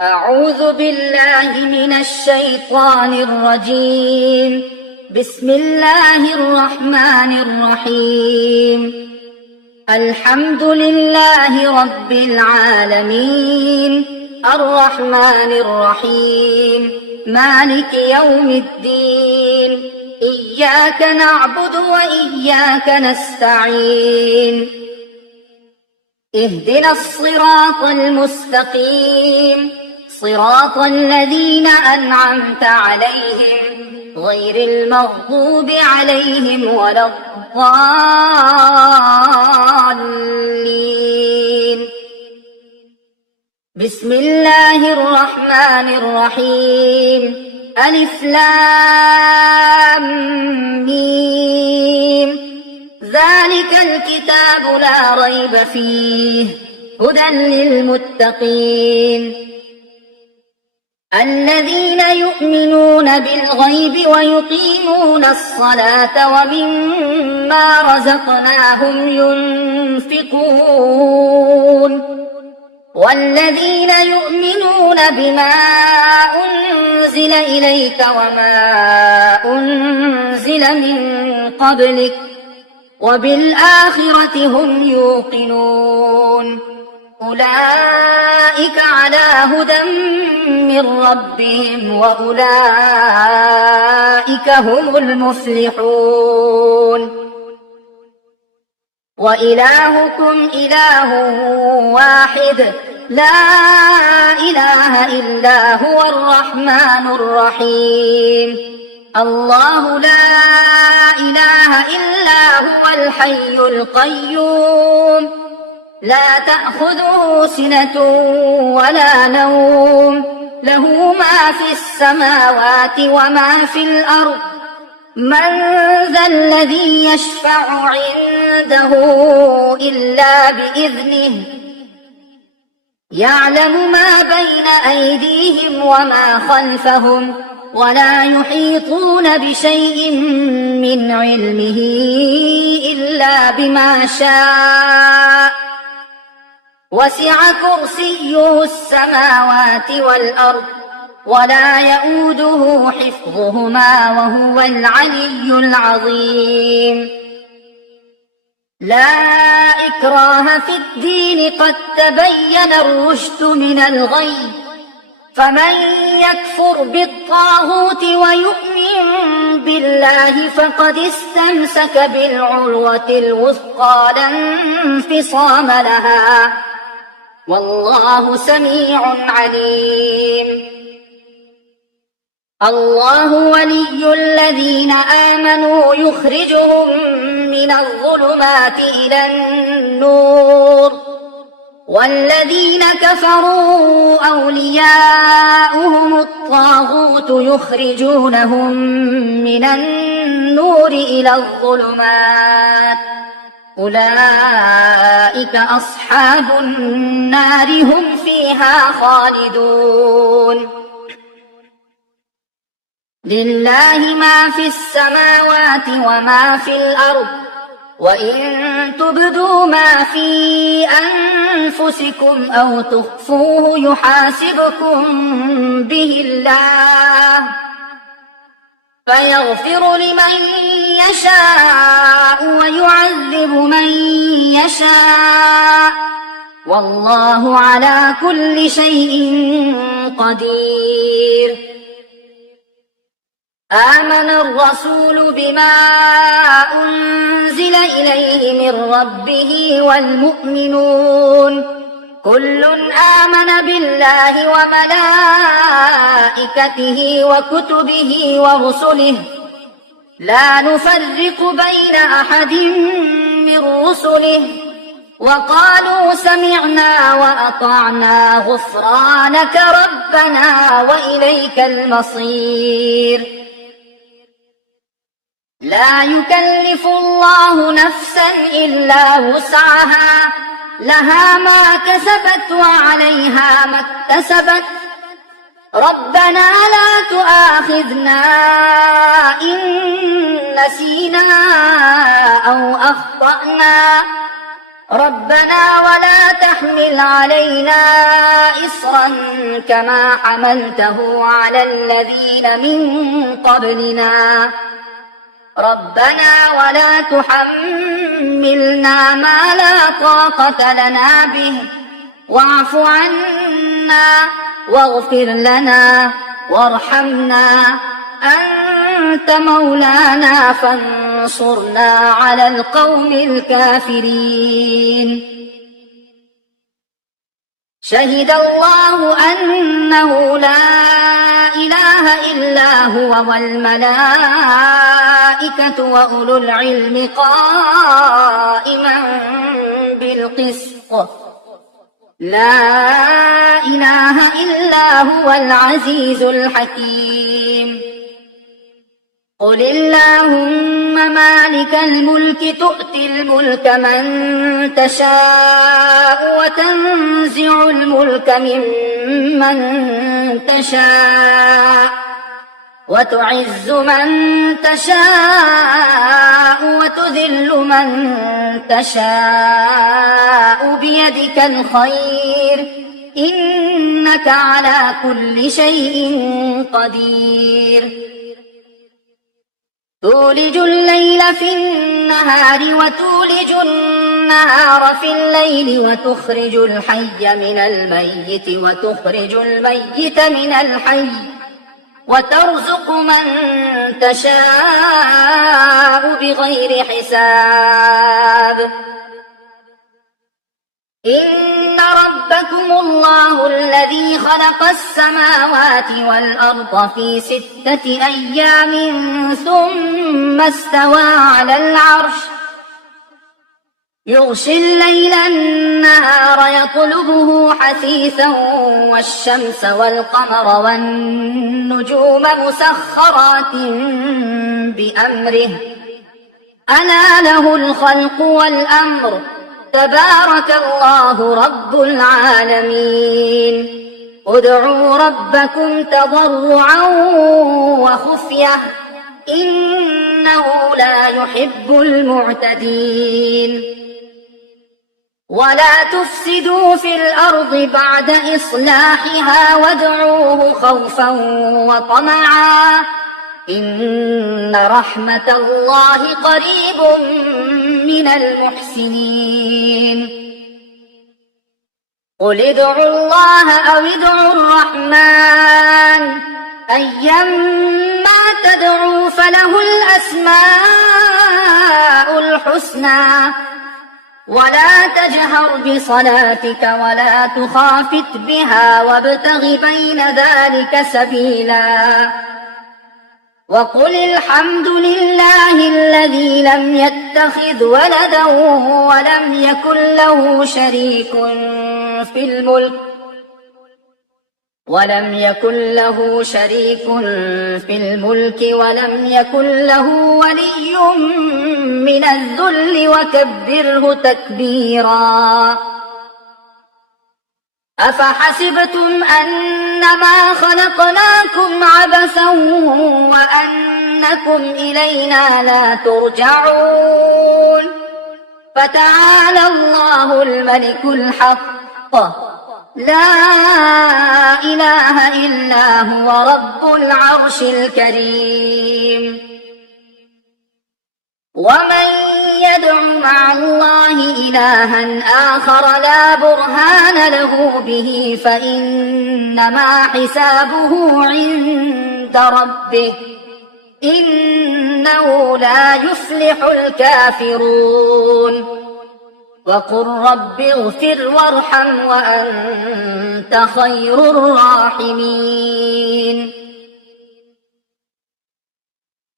أعوذ بالله من الشيطان الرجيم. بسم الله الرحمن الرحيم. الحمد لله رب العالمين الرحمن الرحيم مالك يوم الدين. إياك نعبد وإياك نستعين. اهدنا الصراط المستقيم صراط الذين أنعمت عليهم غير المغضوب عليهم ولا الضالين. بسم الله الرحمن الرحيم. ألف لام ميم. ذلك الكتاب لا ريب فيه هدى للمتقين الذين يؤمنون بالغيب ويقيمون الصلاة ومما رزقناهم ينفقون والذين يؤمنون بما أنزل إليك وما أنزل من قبلك وبالآخرة هم يوقنون. أولئك على هدى من ربهم وأولئك هم المفلحون. وإلهكم إله واحد لا إله إلا هو الرحمن الرحيم. الله لا إله إلا هو الحي القيوم لا تأخذه سنة ولا نوم له ما في السماوات وما في الأرض. من ذا الذي يشفع عنده إلا بإذنه يعلم ما بين أيديهم وما خلفهم ولا يحيطون بشيء من علمه إلا بما شاء. وسع كرسيه السماوات والأرض ولا يؤوده حفظهما وهو العلي العظيم. لا إكراه في الدين قد تبين الرشد من الغي. فمن يكفر بالطاغوت ويؤمن بالله فقد استمسك بالعروة الوثقى لا انفصام لها والله سميع عليم. الله ولي الذين آمنوا يخرجهم من الظلمات إلى النور والذين كفروا أولياؤهم الطاغوت يخرجونهم من النور إلى الظلمات. أولئك أصحاب النار هم فيها خالدون. لله ما في السماوات وما في الأرض وإن تبدوا ما في أنفسكم أو تخفوه يحاسبكم به الله فيغفر لمن يشاء ويعذب من يشاء والله على كل شيء قدير. آمن الرسول بما أنزل إليه من ربه والمؤمنون كل آمن بالله وملائكته وكتبه ورسله لا نفرق بين أحد من رسله وقالوا سمعنا وأطعنا غفرانك ربنا وإليك المصير. لا يكلف الله نفسا إلا وسعها لها ما كسبت وعليها ما اكتسبت. ربنا لا تؤاخذنا إن نسينا أو أخطأنا ربنا ولا تحمل علينا إصرا كما حملته على الذين من قبلنا ربنا ولا تحملنا ما لا طاقة لنا به واعف عنا واغفر لنا وارحمنا أنت مولانا فانصرنا على القوم الكافرين شهد الله أنه لا إله إلا هو والملائكة وأولو العلم قائما بالقسط لا إله إلا هو العزيز الحكيم قل اللهم مالك الملك تؤتي الملك من تشاء وتنزع الملك ممن تشاء وتعز من تشاء وتذل من تشاء بيدك الخير إنك على كل شيء قدير تولج الليل في النهار وتولج النهار في الليل وتخرج الحي من الميت وتخرج الميت من الحي وترزق من تشاء بغير حساب إن ربكم الله الذي خلق السماوات والأرض في 6 أيام ثم استوى على العرش يغشي الليل النهار يطلبه حثيثا والشمس والقمر والنجوم مسخرات بأمره ألا له الخلق والأمر تبارك الله رب العالمين ادعوا ربكم تضرعا وخفية إنه لا يحب المعتدين ولا تفسدوا في الأرض بعد إصلاحها وادعوه خوفا وطمعا إن رحمة الله قريب من المحسنين قل ادعوا الله أو ادعوا الرحمن أيما تدعوا فله الأسماء الحسنى ولا تجهر بصلاتك ولا تخافت بها وابتغ بين ذلك سبيلا وقل الحمد لله الذي لم يتخذ ولدا ولم يكن له شريك في الملك ولم يكن له ولي من الذل وكبره تكبيرا أفحسبتم أنما خلقناكم عبثا وأنكم إلينا لا ترجعون فتعالى الله الملك الحق لا إله إلا هو رب العرش الكريم ومن يدع مع الله إلها آخر لا برهان له به فإنما حسابه عند ربه إنه لا يفلح الكافرون وقل رب اغفر وارحم وأنت خير الراحمين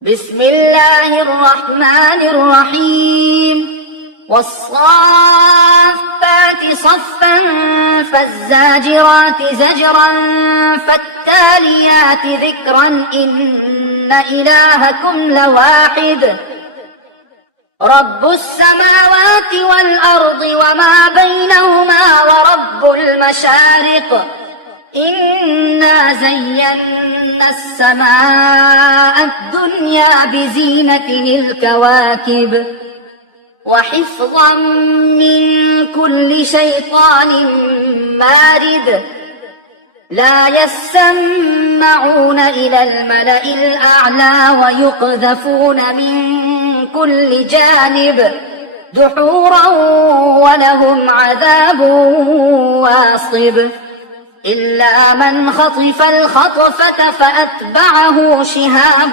بسم الله الرحمن الرحيم والصافات صفا فالزاجرات زجرا فالتاليات ذكرا إن إلهكم لواحد رب السماوات والأرض وما بينهما ورب المشارق إنا زينا السماء الدنيا بزينة الكواكب وحفظا من كل شيطان مارد لا يسمعون إلى الملأ الأعلى ويقذفون من كل جانب دحورا ولهم عذاب واصب إلا من خطف الخطفة فأتبعه شهاب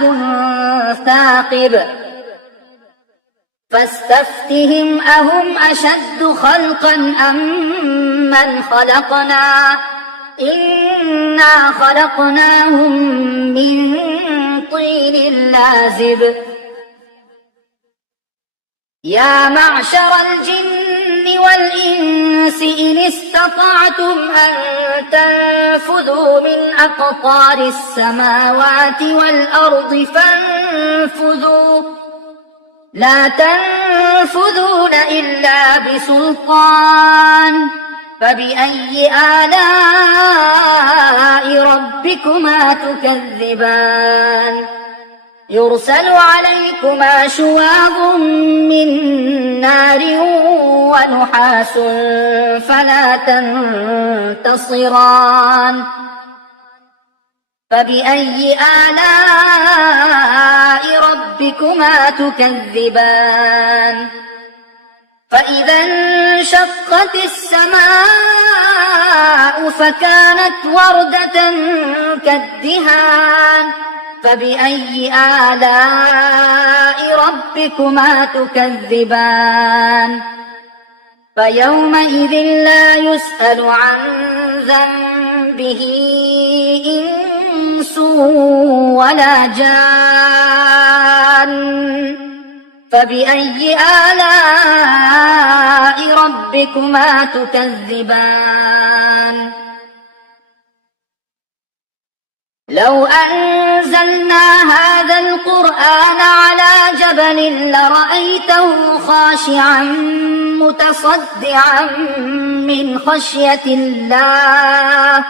ثاقب فاستفتهم أهم أشد خلقا أم من خلقنا إنا خلقناهم من طين لازب يا معشر الجن والإنس إن استطعتم أن تنفذوا من أقطار السماوات والأرض فانفذوا لا تنفذون إلا بسلطان فبأي آلاء ربكما تكذبان يرسل عليكما شواظ من نار ونحاس فلا تنتصران فبأي آلاء ربكما تكذبان فإذا انشقت السماء فكانت وردة كالدهان فبأي آلاء ربكما تكذبان فيومئذ لا يسأل عن ذنبه إنس ولا جان فبأي آلاء ربكما تكذبان لو أنزلنا هذا القرآن على جبل لرأيته خاشعا متصدعا من خشية الله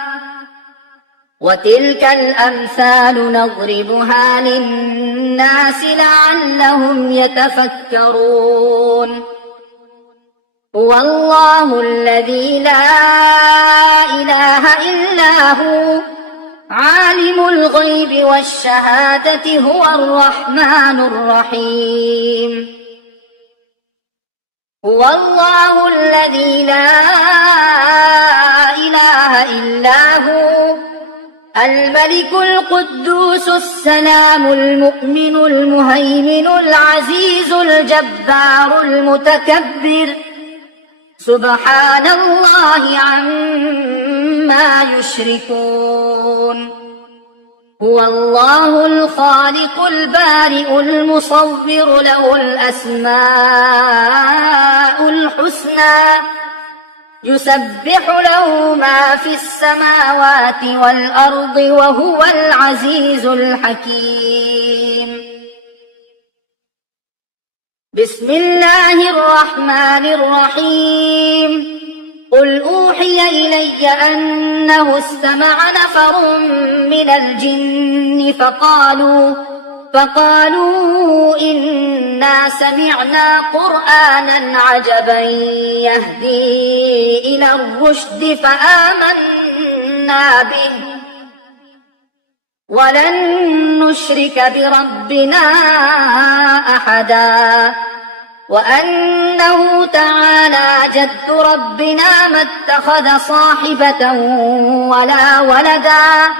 وتلك الأمثال نضربها للناس لعلهم يتفكرون هو الله الذي لا إله إلا هو عالم الغيب والشهادة هو الرحمن الرحيم هو الله الذي لا إله إلا هو الملك القدوس السلام المؤمن المهيمن العزيز الجبار المتكبر سبحان الله عما يشركون هو الله الخالق البارئ المصور له الأسماء الحسنى يسبح له ما في السماوات والأرض وهو العزيز الحكيم بسم الله الرحمن الرحيم قل أوحي إلي أنه استمع نفر من الجن فقالوا إنا سمعنا قرآنا عجبا يهدي إلى الرشد فآمنا به ولن نشرك بربنا أحدا وأنه تعالى جد ربنا ما اتخذ صاحبة ولا ولدا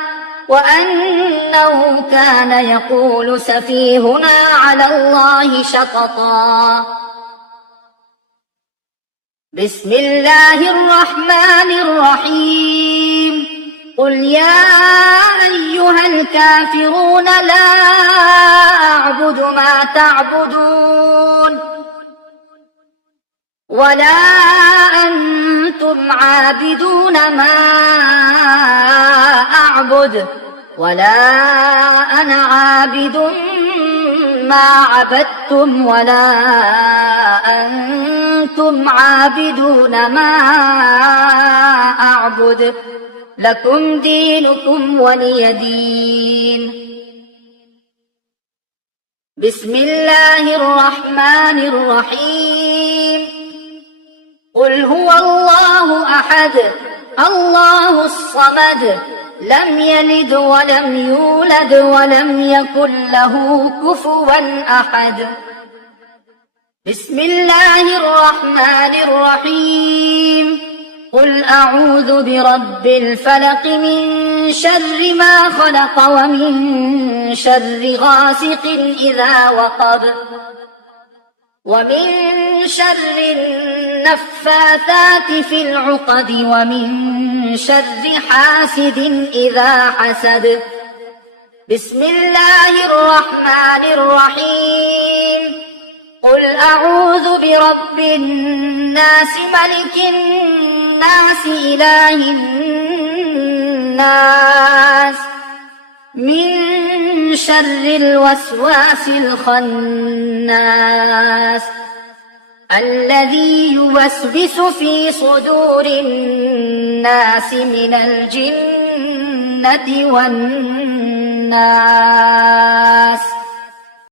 وأنه كان يقول سفيهنا على الله شططا بسم الله الرحمن الرحيم قل يا أيها الكافرون لا أعبد ما تعبدون ولا أنتم عابدون ما أعبد ولا أنا عابد ما عبدتم ولا أنتم عابدون ما أعبد لكم دينكم ولي دين بسم الله الرحمن الرحيم قل هو الله أحد الله الصمد لم يلد ولم يولد ولم يكن له كفوا أحد بسم الله الرحمن الرحيم قل أعوذ برب الفلق من شر ما خلق ومن شر غاسق إذا وقب ومن شر النفاثات في العقد ومن شر حاسد إذا حسد بسم الله الرحمن الرحيم قل أعوذ برب الناس ملك الناس إله الناس من شر الوسواس الخناس الذي يوسوس في صدور الناس من الجنة والناس